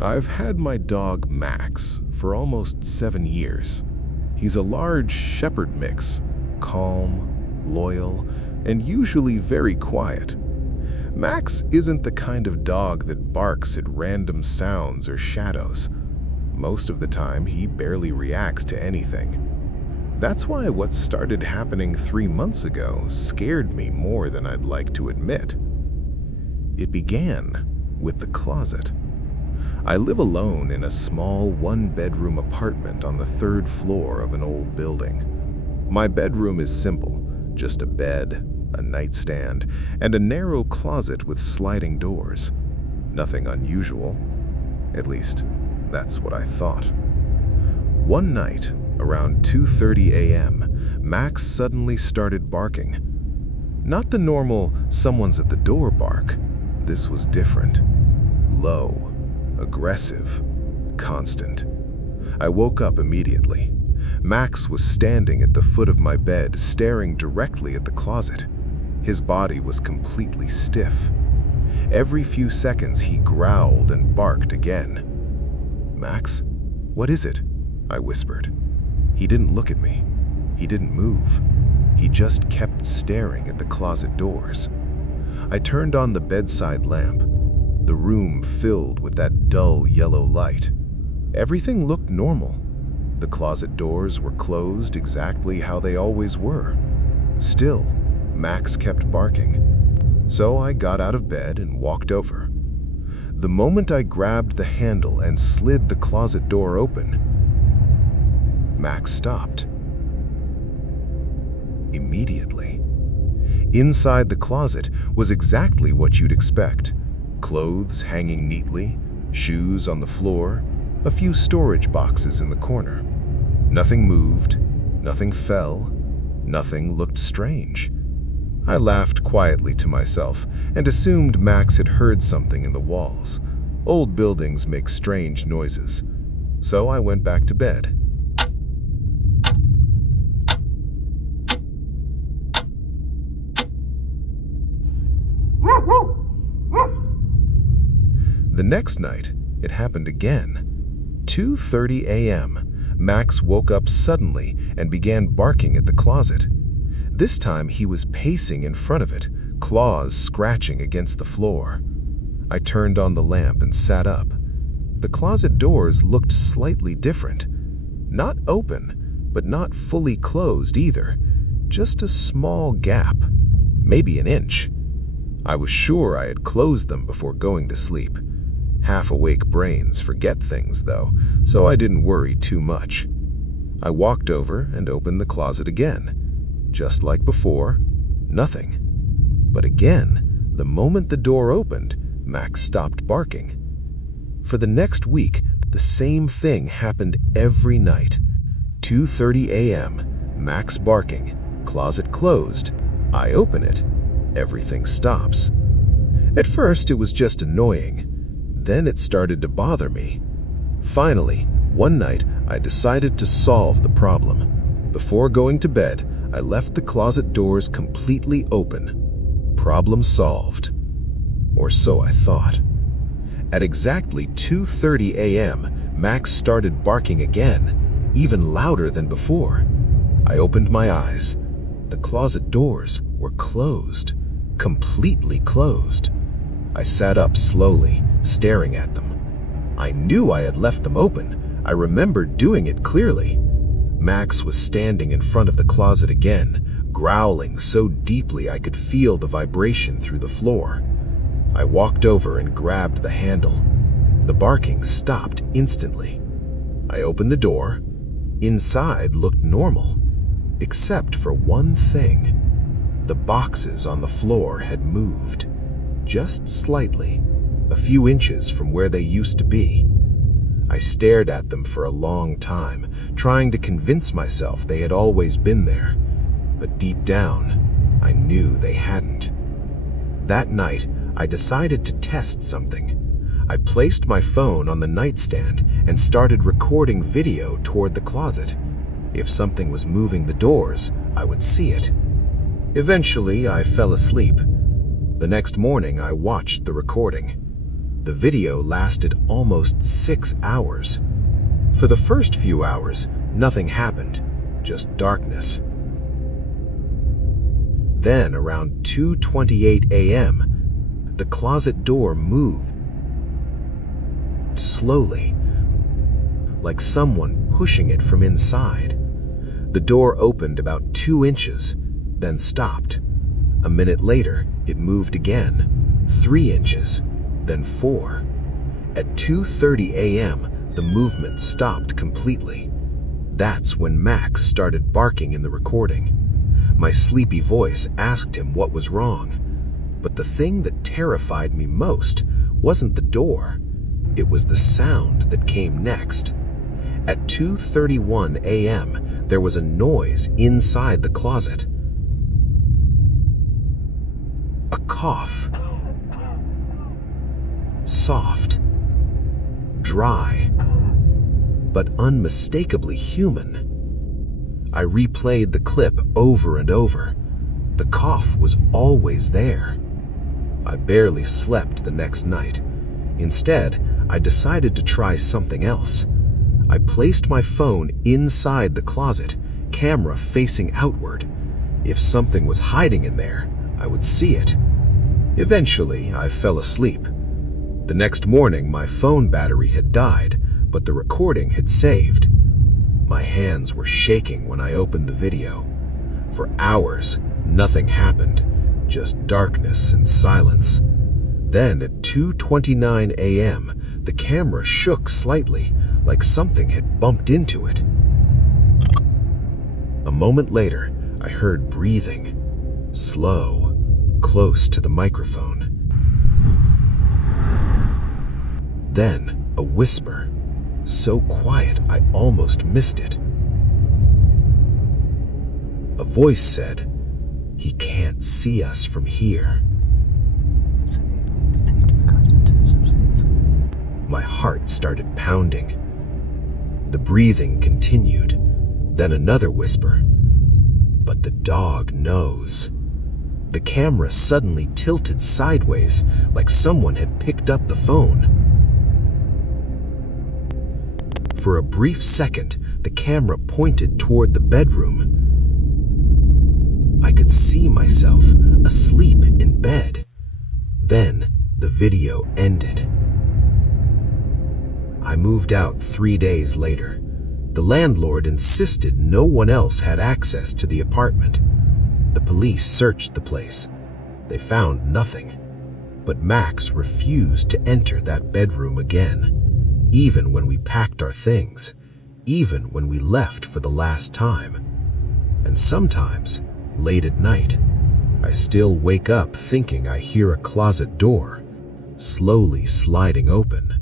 I've had my dog Max for almost 7 years. He's a large shepherd mix, calm, loyal, and usually very quiet. Max isn't the kind of dog that barks at random sounds or shadows. Most of the time, he barely reacts to anything. That's why what started happening 3 months ago scared me more than I'd like to admit. It began with the closet. I live alone in a small one-bedroom apartment on the 3rd floor of an old building. My bedroom is simple, just a bed, a nightstand, and a narrow closet with sliding doors. Nothing unusual. At least, that's what I thought. One night, around 2:30 a.m., Max suddenly started barking. Not the normal, someone's at the door bark. This was different. Low, aggressive, constant. I woke up immediately. Max was standing at the foot of my bed, staring directly at the closet. His body was completely stiff. Every few seconds he growled and barked again. "Max, what is it?" I whispered. He didn't look at me. He didn't move. He just kept staring at the closet doors. I turned on the bedside lamp. The room filled with that dull yellow light. Everything looked normal. The closet doors were closed exactly how they always were. Still, Max kept barking. So I got out of bed and walked over. The moment I grabbed the handle and slid the closet door open, Max stopped. Immediately. Inside the closet was exactly what you'd expect. Clothes hanging neatly, shoes on the floor, a few storage boxes in the corner. Nothing moved, nothing fell, nothing looked strange. I laughed quietly to myself and assumed Max had heard something in the walls. Old buildings make strange noises. So I went back to bed. The next night, it happened again. 2:30 a.m., Max woke up suddenly and began barking at the closet. This time he was pacing in front of it, claws scratching against the floor. I turned on the lamp and sat up. The closet doors looked slightly different. Not open, but not fully closed either. Just a small gap, maybe an inch. I was sure I had closed them before going to sleep. Half-awake brains forget things, though, so I didn't worry too much. I walked over and opened the closet again. Just like before, nothing. But again, the moment the door opened, Max stopped barking. For the next week, the same thing happened every night. 2:30 a.m., Max barking, closet closed, I open it, everything stops. At first, it was just annoying. Then it started to bother me. Finally, one night, I decided to solve the problem. Before going to bed, I left the closet doors completely open. Problem solved. Or so I thought. At exactly 2:30 a.m., Max started barking again, even louder than before. I opened my eyes. The closet doors were closed, completely closed. I sat up slowly, staring at them. I knew I had left them open. I remembered doing it clearly. Max was standing in front of the closet again, growling so deeply I could feel the vibration through the floor. I walked over and grabbed the handle. The barking stopped instantly. I opened the door. Inside looked normal, except for one thing. The boxes on the floor had moved, just slightly, a few inches from where they used to be. I stared at them for a long time, trying to convince myself they had always been there. But deep down, I knew they hadn't. That night, I decided to test something. I placed my phone on the nightstand and started recording video toward the closet. If something was moving the doors, I would see it. Eventually, I fell asleep. The next morning, I watched the recording. The video lasted almost 6 hours. For the first few hours, nothing happened, just darkness. Then, around 2:28 a.m., the closet door moved slowly, like someone pushing it from inside. The door opened about 2 inches, then stopped. A minute later, it moved again, 3 inches, then 4. At 2:30 a.m., the movement stopped completely. That's when Max started barking in the recording. My sleepy voice asked him what was wrong. But the thing that terrified me most wasn't the door. It was the sound that came next. At 2:31 a.m., there was a noise inside the closet. A cough. Soft. Dry. But unmistakably human. I replayed the clip over and over. The cough was always there. I barely slept the next night. Instead, I decided to try something else. I placed my phone inside the closet, camera facing outward. If something was hiding in there, I would see it. Eventually, I fell asleep. The next morning, my phone battery had died, but the recording had saved. My hands were shaking when I opened the video. For hours, nothing happened, just darkness and silence. Then at 2:29 a.m., the camera shook slightly, like something had bumped into it. A moment later, I heard breathing, slow, close to the microphone. Then a whisper, so quiet I almost missed it. A voice said, "He can't see us from here." My heart started pounding. The breathing continued. Then another whisper, "But the dog knows." The camera suddenly tilted sideways, like someone had picked up the phone. For a brief second, the camera pointed toward the bedroom. I could see myself asleep in bed. Then the video ended. I moved out 3 days later. The landlord insisted no one else had access to the apartment. The police searched the place. They found nothing. But Max refused to enter that bedroom again, even when we packed our things, even when we left for the last time. And sometimes, late at night, I still wake up thinking I hear a closet door slowly sliding open.